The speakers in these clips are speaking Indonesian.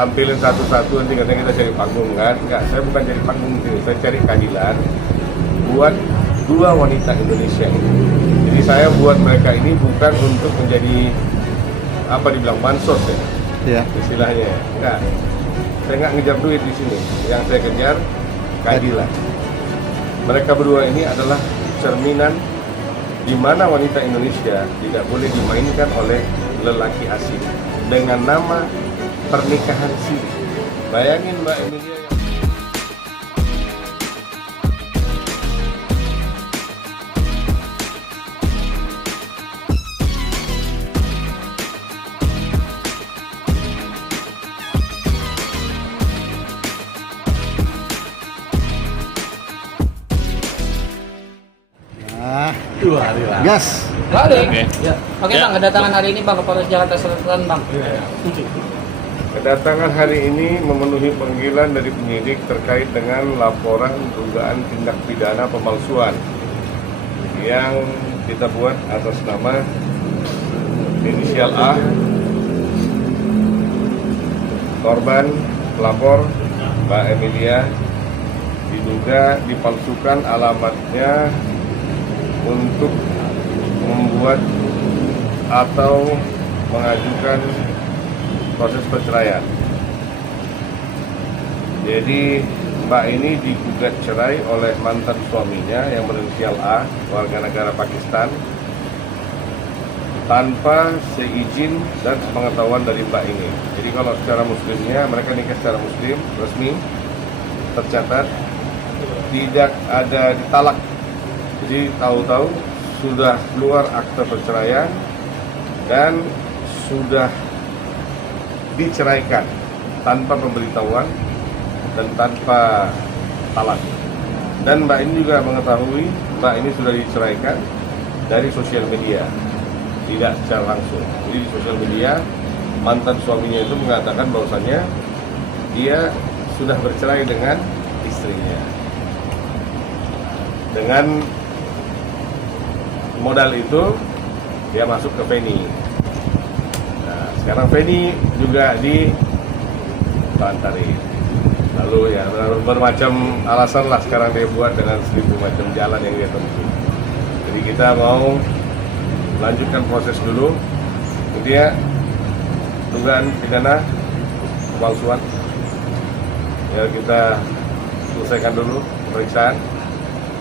tampilin satu-satu nanti katanya kita cari panggung kan? Enggak, saya bukan cari panggung sini, saya cari keadilan buat dua wanita Indonesia ini. Jadi saya buat mereka ini bukan untuk menjadi apa dibilang bansos ya, istilahnya. Enggak, saya nggak ngejar duit di sini. Yang saya kejar keadilan. Mereka berdua ini adalah cerminan di mana wanita Indonesia tidak boleh dimainkan oleh lelaki asing dengan nama pernikahan siri. Bayangin Mbak Emilia yang... Gas. Balik. Ya. Oke Bang, kedatangan hari ini Bang ke Polres Jakarta Selatan Bang. Kedatangan hari ini memenuhi panggilan dari penyidik terkait dengan laporan dugaan tindak pidana pemalsuan yang kita buat atas nama inisial A, korban pelapor Mbak Emilia, diduga dipalsukan alamatnya untuk membuat atau mengajukan proses perceraian. Jadi Mbak ini digugat cerai oleh mantan suaminya yang berinisial A, warga negara Pakistan, tanpa seizin dan sepengetahuan dari Mbak ini. Jadi kalau secara muslimnya, mereka nikah secara muslim, resmi, tercatat, tidak ada ditalak. Jadi tahu-tahu sudah keluar akte perceraian dan sudah diceraikan tanpa pemberitahuan dan tanpa talak. Dan Mbak ini juga mengetahui Mbak ini sudah diceraikan dari sosial media, tidak secara langsung. Jadi di sosial media mantan suaminya itu mengatakan bahwasannya dia sudah bercerai dengan istrinya. Dengan modal itu dia masuk ke Feni. Nah, sekarang Feni juga dilantarin. Lalu ya bermacam alasan lah sekarang dia buat dengan 1000 macam jalan yang dia tempuh. Jadi kita mau lanjutkan proses dulu. Kemudian dugaan pidana pemalsuan. Ya kita selesaikan dulu pemeriksaan.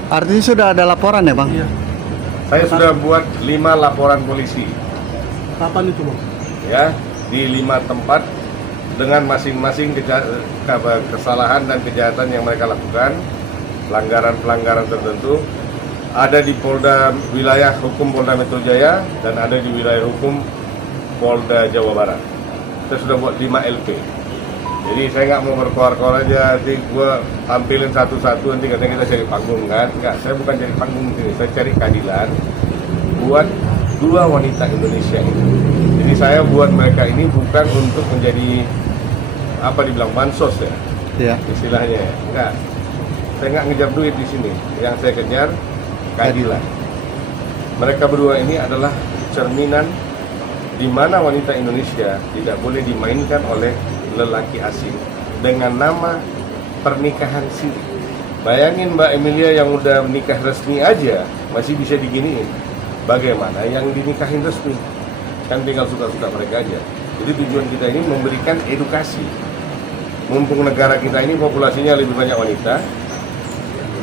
Artinya sudah ada laporan ya Bang? Iya. Saya sudah buat 5 laporan polisi. Kapan itu Bang? Ya, di 5 tempat dengan masing-masing kesalahan dan kejahatan yang mereka lakukan, pelanggaran-pelanggaran tertentu. Ada di Polda wilayah hukum Polda Metro Jaya dan ada di wilayah hukum Polda Jawa Barat. Saya sudah buat 5 LP. Jadi saya nggak mau berkoar-koar aja, nanti gue tampilin satu-satu nanti katanya kita cari panggung kan? Nggak, saya bukan cari panggung sini, saya cari keadilan buat dua wanita Indonesia ini. Jadi saya buat mereka ini bukan untuk menjadi apa dibilang bansos ya, istilahnya. Enggak, saya nggak ngejar duit di sini. Yang saya kejar keadilan. Mereka berdua ini adalah cerminan di mana wanita Indonesia tidak boleh dimainkan oleh lelaki asing dengan nama pernikahan siri. Bayangin Mbak Emilia yang udah menikah resmi aja masih bisa diginiin. Bagaimana yang dinikahin resmi? Kan tinggal suka-suka mereka aja. Jadi tujuan kita ini memberikan edukasi. Mumpung negara kita ini populasinya lebih banyak wanita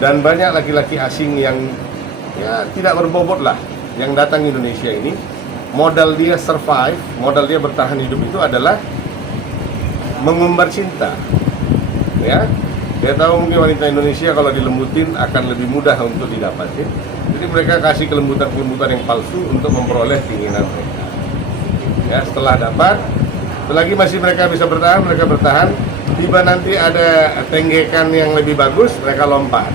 dan banyak laki-laki asing yang ya tidak berbobot lah yang datang ke Indonesia ini. Modal dia survive, modal dia bertahan hidup itu adalah mengumbar cinta, ya. Dia tahu mungkin wanita Indonesia kalau dilembutin akan lebih mudah untuk didapatin. Jadi mereka kasih kelembutan-kelembutan yang palsu untuk memperoleh keinginan mereka. Ya, setelah dapat, selagi masih mereka bisa bertahan, mereka bertahan. Tiba nanti ada tenggekan yang lebih bagus, mereka lompat.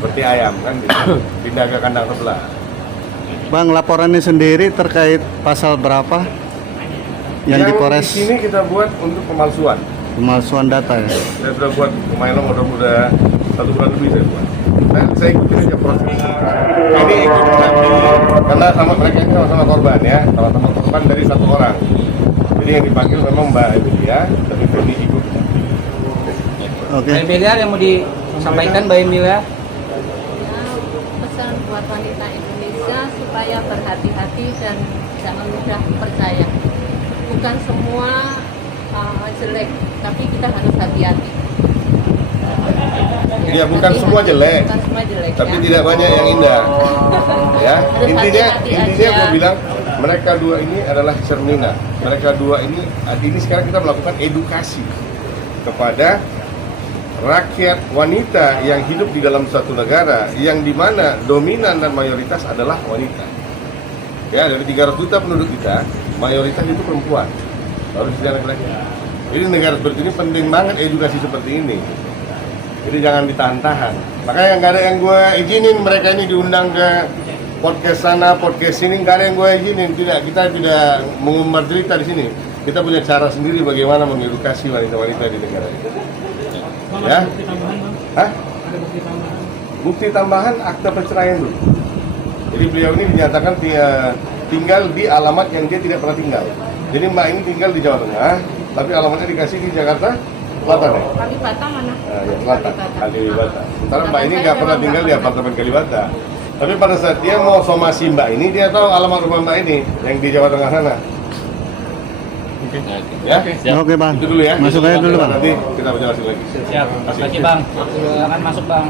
Seperti ayam kan, pindah ke kandang sebelah. Bang, laporannya sendiri terkait pasal berapa yang di Polres? Di sini kita buat untuk pemalsuan. Pemalsuan data ya? Saya sudah buat lumayan lama, udah 1 bulan lebih saya buat. Saya ikutin aja proses. Ini ikut mendampingi karena sama mereka ini sama-sama korban ya, sama-sama korban dari 1 orang. Jadi Jadi yang dipanggil memang Mbak Emilia, tapi Feni ikut. Oke. Mbak Emilia yang mau disampaikan Mbak Emilia? Ya, pesan buat wanita Indonesia supaya berhati-hati dan jangan mudah percaya. Bukan semua jelek, tapi kita harus hati-hati. Ya bukan Hati-hati, semua jelek, bukan semua jelek, tapi ya. tidak banyak yang indah. Ya, Harus intinya hati-hati aja. gue bilang mereka dua ini adalah cerminan. Mereka dua ini sekarang kita melakukan edukasi kepada rakyat wanita yang hidup di dalam suatu negara yang dimana dominan dan mayoritas adalah wanita. Ya, dari 300 juta penduduk kita, mayoritas itu perempuan, baru sisanya laki-laki. Jadi negara seperti ini penting banget edukasi seperti ini. Jadi jangan ditahan-tahan. Makanya nggak ada yang gue izinin mereka ini diundang ke podcast sana, podcast sini, nggak ada yang gue izinin. Tidak, kita tidak mengumbar cerita di sini. Kita punya cara sendiri bagaimana mengedukasi wanita-wanita di negara ini. Bang, Ya? ada bukti tambahan, Bang? Hah? Ada bukti tambahan? Bukti tambahan akta perceraian dulu. Jadi beliau ini dinyatakan tinggal di alamat yang dia tidak pernah tinggal. Jadi Mbak ini tinggal di Jawa Tengah, tapi alamatnya dikasih di Jakarta Selatan ya? Kalibata mana? Nah, ya Selatan, Kalibata. Sementara Mbak ini nggak pernah tinggal di apartemen Kalibata. Tapi pada saat dia mau somasi Mbak ini, dia tahu alamat rumah Mbak ini yang di Jawa Tengah sana. Ya? Oke bang. Itu dulu ya. Masuk aja dulu bang. Nanti kita berjelasin lagi. Siap. Terima kasih Bang. Silakan masuk Bang.